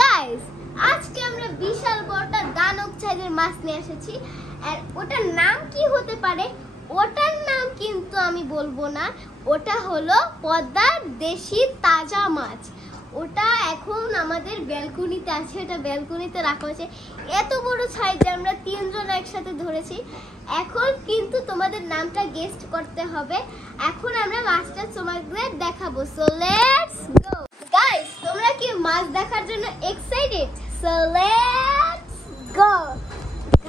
Guys আজকে আমরা বিশাল বড়টা দানব সাইজের মাছ নিয়ে এসেছি। আর ওটার নাম কি হতে পারে ওটার নাম কিন্তু আমি বলবো না। ওটা হলো পদ্মার দেশি তাজা মাছ। ওটা এখন আমাদের ব্যালকনিতে আছে, ওটা ব্যালকনিতে রাখা হয়েছে। এত বড় সাইজে আমরা তিনজন একসাথে ধরেছি। এখন কিন্তু তোমাদের নামটা গেস্ট করতে হবে। এখন আমরা মাছটা তোমাদের দেখাবো। সো লেটস গো গাইস, তোমরা কি মাছ দেখার জন্য excited? So let's go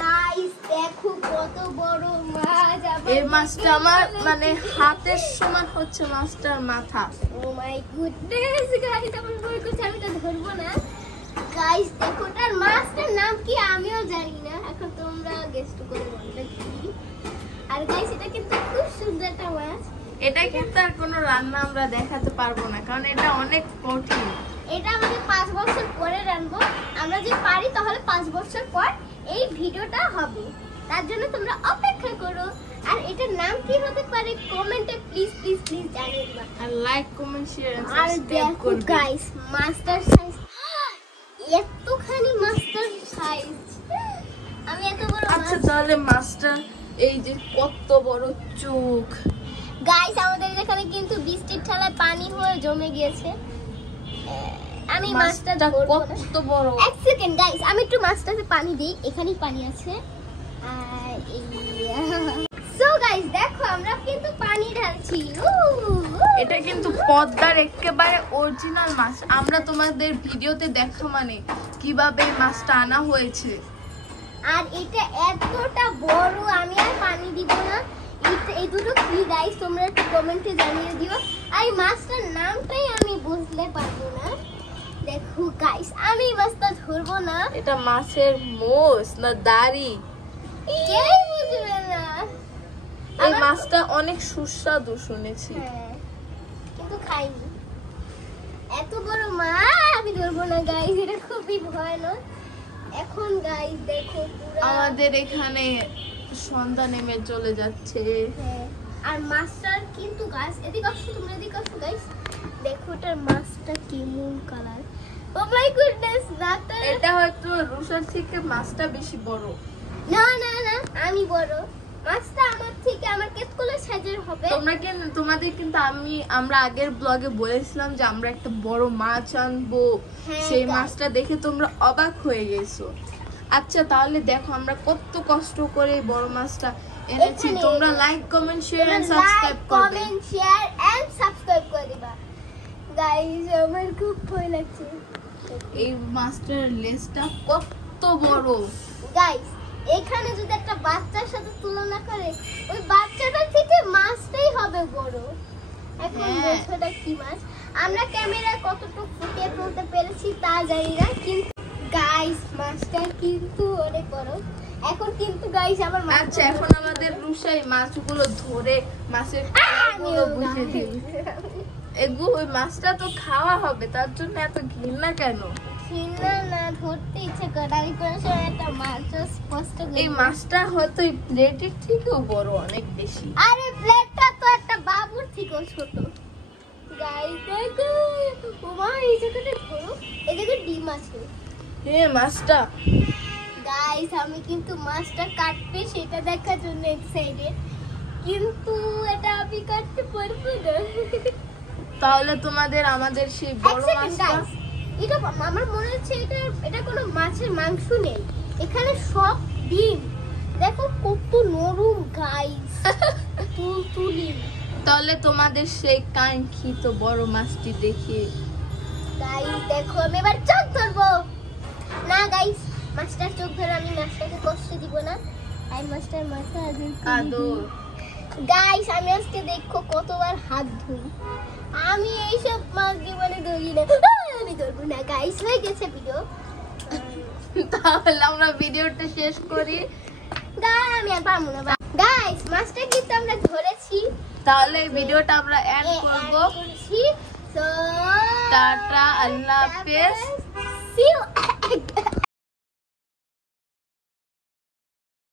guys, দেখো কত বড় মাছ। এই মাছটা আমার মানে হাতের সমান হচ্ছে মাছটার মাথা। ও মাই গুডনেস গাইস, আমার ভয় করছে, আমি তো ধরবো না। গাইস দেখো তার মাছটার নাম কি আমিও জানি না। এখন তোমরা গেস্ট করে বলবে কি। আর গাইস এটা কিন্তু খুব সুন্দর একটা মাছ। এটা কিন্তু আর কোনো রান্না আমরা দেখাতে পারবো না, কারণ এটা অনেক কঠিন। এটা আমাদের 5 বছর পরে রান্নাবো। আমরা যদি পারি তাহলে 5 বছর পর এই ভিডিওটা হবে। তার জন্য তোমরা অপেক্ষা করো। আর এটার নাম কি হতে পারে কমেন্টে প্লিজ প্লিজ প্লিজ জানিয়ে দিবা। আর লাইক কমেন্ট শেয়ার এন্ড আর সাবস্ক্রাইব দেখো করবে গাইস মাস্টার সাইজ, এতখানি মাস্টার সাইজ। আমি এত বড় আচ্ছা তাহলে মাছটা এই যে কত বড় চোখ। গাইস আমাদের এখানে কিন্তু বৃষ্টির ঠালায় পানি হয়ে জমে গিয়েছে। আমি মাছটা ধরবো না। কত বড়। এক সেকেন্ড গাইস, আমি একটু মাছটাতে পানি দেই। এখানেই পানি আছে। সো গাইস দেখো আমরা কিন্তু পানি ঢালছি। এটা কিন্তু পদ্মার একেবারে অরিজিনাল মাছ। আমরা তোমাদের ভিডিওতে দেখো মানে কিভাবে মাছটা আনা হয়েছে। আর এটা এতটা বড়, আমি আর পানি দিব না। এই দুটো কি গাইস তোমরা একটু কমেন্টে জানিয়ে দিও। এই মাছটার নামটাই আমি বুঝতে পারবো না। দেখো গাইস আমি মাছটা ধরবো না। এটা মাছের মোষ না দাড়ি কেউ বুঝবে না। এই মাছটা অনেক সুস্বাদু শুনেছি। হ্যাঁ, কিন্তু খাইনি। এত বড় মাছ আমি ধরবো না গাইস, এটা খুবই ভয়ানক। এখন গাইস দেখো পুরো আমাদের এখানে সন্ধ্যা নেমে চলে যাচ্ছে। হ্যাঁ, আর মাছটার কিন্তু গাইস এদিকে আসো, তোমরা এদিকে আসো গাইস। দেখো এটার মাছটা কেমন কালার। ও মাই গুডনেস, নাটা এটা হয়তো রুসার থেকে মাছটা বেশি বড়। না না না, আমি বড়। মাছটা আমার থেকে আমার কেতকুলের সাইজের হবে। তোমাদের কিন্তু আমরা আগের ব্লগে বলেছিলাম যে আমরা একটা বড় মাছ আনবো। হ্যাঁ, সেই তাই। মাছটা দেখে তোমরা অবাক হয়ে গেছো। আচ্ছা তাহলে দেখো আমরা কত কষ্ট করে এই বড় মাছটা এনেছি। এখানে তোমরা like comment share and subscribe করবে। কমেন্ট শেয়ার এন্ড সাবস্ক্রাইব করে দিবা গাইস। আমার খুব ভয় লাগছে। এই মাছটার লেজটা কত বড় গাইস এখানে যদি একটা বাচ্চার সাথে তুলনা করে, ওই বাচ্চাটার থেকে মাছটাই হবে বড়। এখন হ্যাঁ। বোঝোটা কি মাছ। আমরা ক্যামেরায় কতটুকু ফুটিয়ে তুলতে পেরেছি তা জানি না, কিন্তু গাইস মাছটা কিন্তু অনেক বড়। এখন কিন্তু গাইস আমার আচ্ছা এখন আমাদের রুসাই মাছগুলো ধরে মাছের গুলো বুঝে দিই। এগুলো ওই মাছটা তো খাওয়া হবে, তার জন্য এত ঘৃণা কেন? ঘৃণা না, ধরতে ইচ্ছে করে। আমি কোনো সময় একটা মাছ স্পষ্ট এই মাছটা হয়তো এই প্লেটের থেকেও বড় অনেক বেশি। আরে প্লেটটা তো একটা বাবুর থেকেও ছোট। গাইস দেখো, ওমা এই জায়গাটা ধরো, এই জায়গায় ডিম আছে। মাছটা গাইস আমি কিন্তু মাছটা কাটবে সেটা দেখার জন্য এক্সাইটেড, কিন্তু এটা আমি কাটতে পারবো না। তাহলে তোমাদের আমাদের সেই বড় মাছটা, এটা আমার মনে হচ্ছে এটা কোনো মাছের মাংস নেই, এখানে সব ডিম। দেখো কত নরম গাইস, তুলতুলি। তাহলে তোমাদের সেই কাঙ্ক্ষিত বড় মাছটি দেখে গাইস দেখো আমি এবার চোখ ধরবো না। গাইস মাছটার চোখ ধরে আমি মাছটাকে কষ্ট দিব না। এই মাছটার মাথা আদর। গাইস আমি আজকে দেখো কতবার হাত ধুই। আমি এইসব মাছ জীবনে ধরি না, আমি ধরবো না। গাইস হয়ে গেছে ভিডিও, তাহলে আমরা ভিডিওটা শেষ করি। আমি আর পারবো না। গাইস মাছটা কিন্তু আমরা ধরেছি, তাহলে এই ভিডিওটা আমরা এন্ড করব। সো টাটা, আল্লাহ হাফেজ। See you.